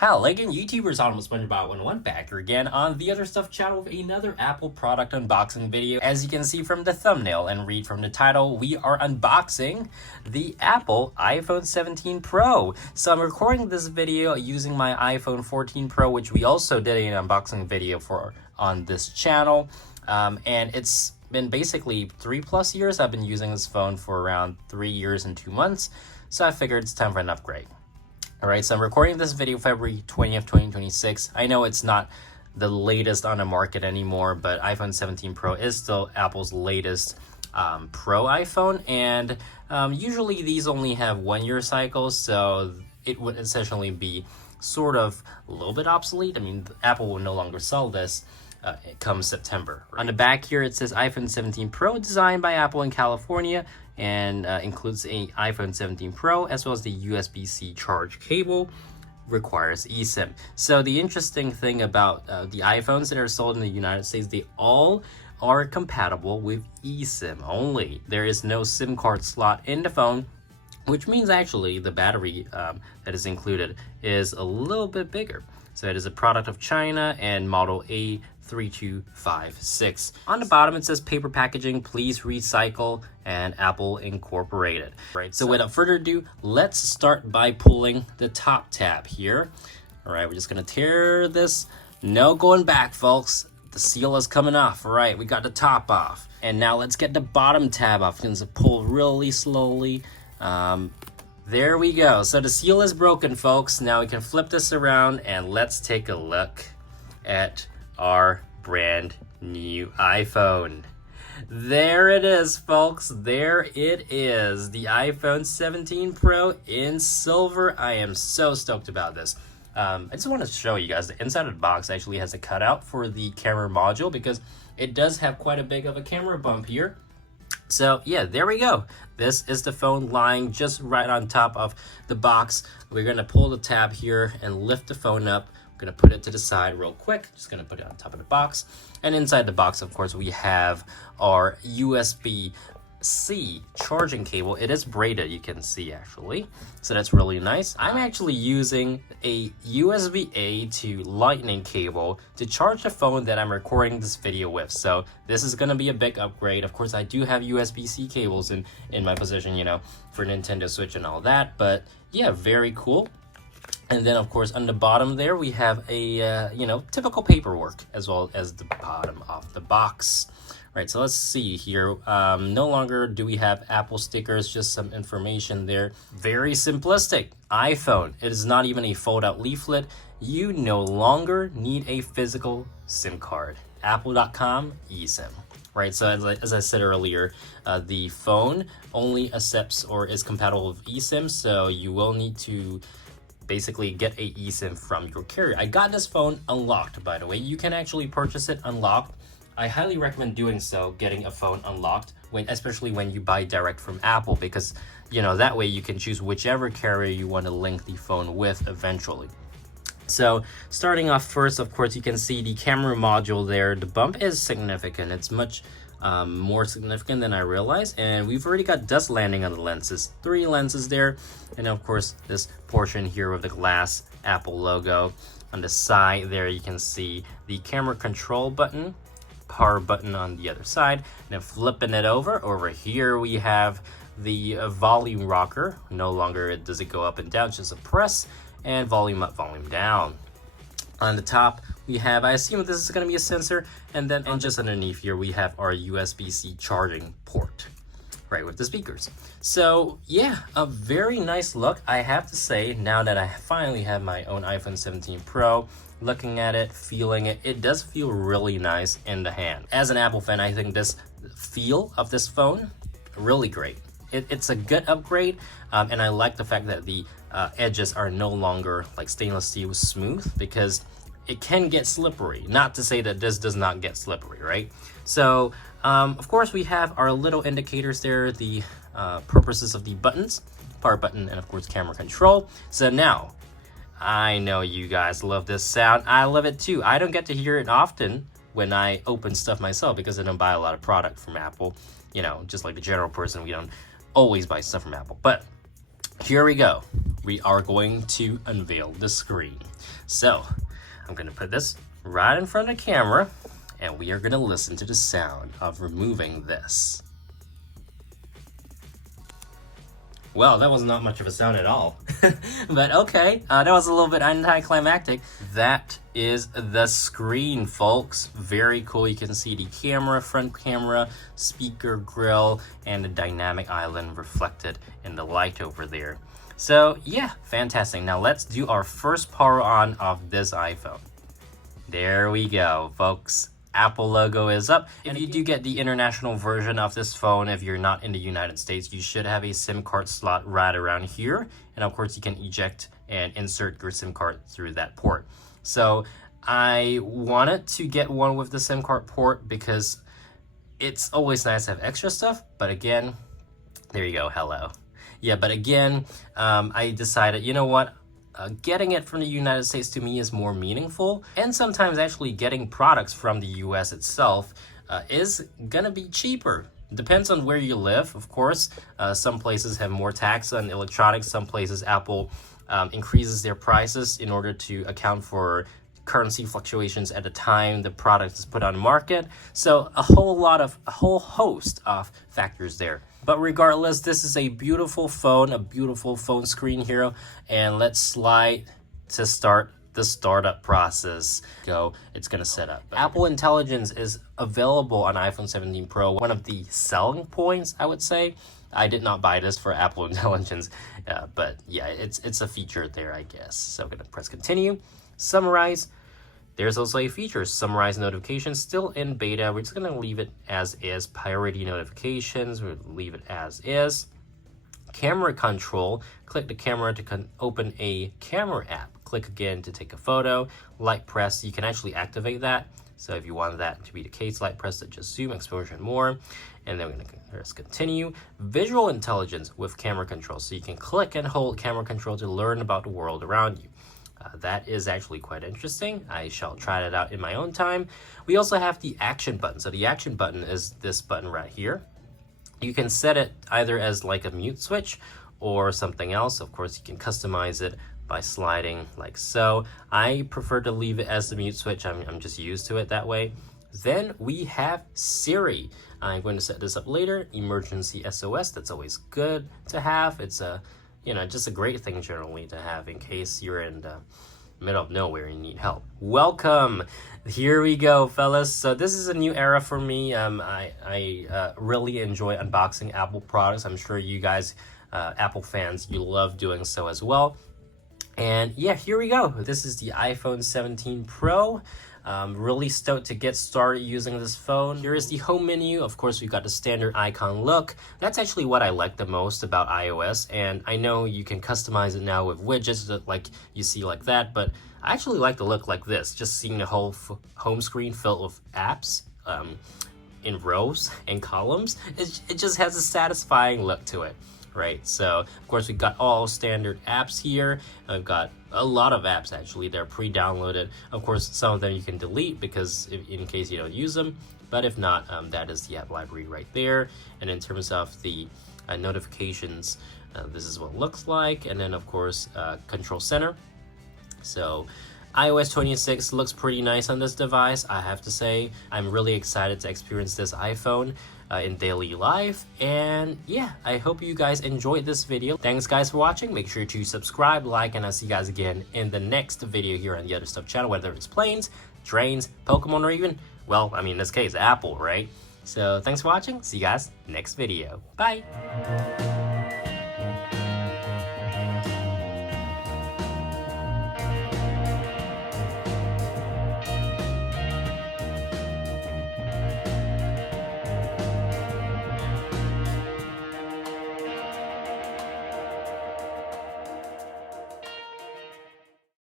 Hello again, YouTubers, Almost SpongeBob 101 back here again on the Other Stuff channel with another Apple product unboxing video. As you can see from the thumbnail and read from the title, we are unboxing the Apple iPhone 17 Pro. So I'm recording this video using my iPhone 14 Pro, which we also did an unboxing video for on this channel. And it's been basically 3+ years. I've been using this phone for around 3 years and 2 months. So I figured it's time for an upgrade. Alright, so I'm recording this video February 20th, 2026. I know it's not the latest on the market anymore, but iPhone 17 Pro is still Apple's latest Pro iPhone, and usually these only have 1-year cycles, so it would essentially be sort of a little bit obsolete. I mean, Apple will no longer sell this come September. Right? On the back here, it says iPhone 17 Pro, designed by Apple in California, and includes a iPhone 17 Pro as well as the USB-C charge cable, requires eSIM. So the interesting thing about the iPhones that are sold in the United States, they all are compatible with eSIM only. There is no SIM card slot in the phone, which means actually the battery that is included is a little bit bigger. So it is a product of China and model A3256. On the bottom it says paper packaging, please recycle, and Apple Incorporated. Right, so without further ado, let's start by pulling the top tab here. All right, we're just gonna tear this. No going back, folks. The seal is coming off. All right, we got the top off. And now let's get the bottom tab off. It's gonna pull really slowly. There we go. So the seal is broken, folks. Now we can flip this around and let's take a look at our brand new iPhone. There it is, folks. There it is. The iPhone 17 Pro in silver. I am so stoked about this. I just want to show you guys the inside of the box actually has a cutout for the camera module because it does have quite a big of a camera bump here. So yeah, there we go. This is the phone lying just right on top of the box. We're gonna pull the tab here and lift the phone up. I'm gonna put it to the side real quick. Just gonna put it on top of the box. And inside the box, of course, we have our USB-C charging cable. It is braided, you can see actually. So that's really nice. I'm actually using a USB-A to Lightning cable to charge the phone that I'm recording this video with. So this is gonna be a big upgrade. Of course, I do have USB-C cables in my possession, you know, for Nintendo Switch and all that. But yeah, very cool. And then, of course, on the bottom there, we have a, you know, typical paperwork as well as the bottom of the box. Right, so let's see here. No longer do we have Apple stickers, just some information there. Very simplistic. iPhone. It is not even a fold-out leaflet. You no longer need a physical SIM card. Apple.com, eSIM. Right, so as I said earlier, the phone only accepts or is compatible with eSIM, so you will need to basically get a eSIM from your carrier. I got this phone unlocked, by the way. You can actually purchase it unlocked. I highly recommend doing so, getting a phone unlocked, especially when you buy direct from Apple, because, you know, that way you can choose whichever carrier you want to link the phone with eventually. So starting off first, of course, you can see the camera module there. The bump is significant. It's much more significant than I realized, and we've already got dust landing on the lenses. 3 lenses there, and of course this portion here with the glass Apple logo. On the side there you can see the camera control button, power button on the other side, and then flipping it over here we have the volume rocker. No longer does it go up and down, just a press, and volume up, volume down. On the top we have, I assume this is going to be a sensor, and then just underneath here we have our USB-C charging port, right, with the speakers. So yeah, a very nice look, I have to say. Now that I finally have my own iPhone 17 Pro, looking at it, feeling it, it does feel really nice in the hand. As an Apple fan, I think this feel of this phone, really great. It's a good upgrade, and I like the fact that the edges are no longer like stainless steel smooth, because it can get slippery. Not to say that this does not get slippery, right? So, of course, we have our little indicators there, the purposes of the buttons, power button, and of course, camera control. So now, I know you guys love this sound. I love it too. I don't get to hear it often when I open stuff myself because I don't buy a lot of product from Apple. You know, just like the general person, we don't always buy stuff from Apple. But here we go. we are going to unveil the screen. So I'm going to put this right in front of the camera, and we are going to listen to the sound of removing this. Well, that was not much of a sound at all. But okay, that was a little bit anticlimactic. That is the screen, folks. Very cool. You can see the camera, front camera, speaker grill, and the dynamic island reflected in the light over there. So yeah, fantastic. Now let's do our first power on of this iPhone. There we go, folks. Apple logo is up. If you do get the international version of this phone, if you're not in the United States, you should have a SIM card slot right around here. And of course, you can eject and insert your SIM card through that port. So I wanted to get one with the SIM card port because it's always nice to have extra stuff. But again, there you go, hello. Yeah, but again, I decided, you know what? Getting it from the United States to me is more meaningful, and sometimes actually getting products from the US itself is gonna be cheaper. Depends on where you live, of course. Some places have more tax on electronics. Some places Apple increases their prices in order to account for currency fluctuations at the time the product is put on market. So a whole host of factors there. But regardless, this is a beautiful phone screen here. And let's slide to start the startup process. It's gonna set up. Apple Intelligence is available on iPhone 17 Pro. One of the selling points, I would say. I did not buy this for Apple Intelligence, but yeah, it's a feature there, I guess. So I'm gonna press continue, summarize. There's also a feature, summarize notifications, still in beta. We're just gonna leave it as is. Priority notifications, we'll leave it as is. Camera control, click the camera to open a camera app. Click again to take a photo. Light press, you can actually activate that. So if you want that to be the case, light press to just zoom, exposure, and more. And then we're gonna press continue. Visual intelligence with camera control. So you can click and hold camera control to learn about the world around you. That is actually quite interesting. I shall try that out in my own time. We also have the action button. So the action button is this button right here. You can set it either as like a mute switch or something else. Of course, you can customize it by sliding like so. I prefer to leave it as the mute switch. I'm just used to it that way. Then we have Siri. I'm going to set this up later. Emergency SOS, that's always good to have. It's just a great thing generally to have in case you're in the middle of nowhere and you need help. Welcome. Here we go, fellas. So this is a new era for me. I really enjoy unboxing Apple products. I'm sure you guys, Apple fans, you love doing so as well. And yeah, here we go. This is the iPhone 17 Pro. Really stoked to get started using this phone. Here is the home menu. Of course, we've got the standard icon look. That's actually what I like the most about iOS. And I know you can customize it now with widgets that like you see like that, but I actually like the look like this. Just seeing the whole home screen filled with apps in rows and columns. It just has a satisfying look to it. Right, so of course we've got all standard apps here. I've got a lot of apps actually. They're pre-downloaded. Of course, some of them you can delete because in case you don't use them. But if not, that is the app library right there. And in terms of the notifications, this is what it looks like. And then of course, Control Center. So iOS 26 looks pretty nice on this device, I have to say. I'm really excited to experience this iPhone in daily life. And yeah, I hope you guys enjoyed this video. Thanks guys for watching. Make sure to subscribe, like, and I'll see you guys again in the next video here on the Other Stuff channel, whether it's planes, trains, Pokemon, or even, well, I mean, in this case, Apple, right? So thanks for watching. See you guys next video. Bye.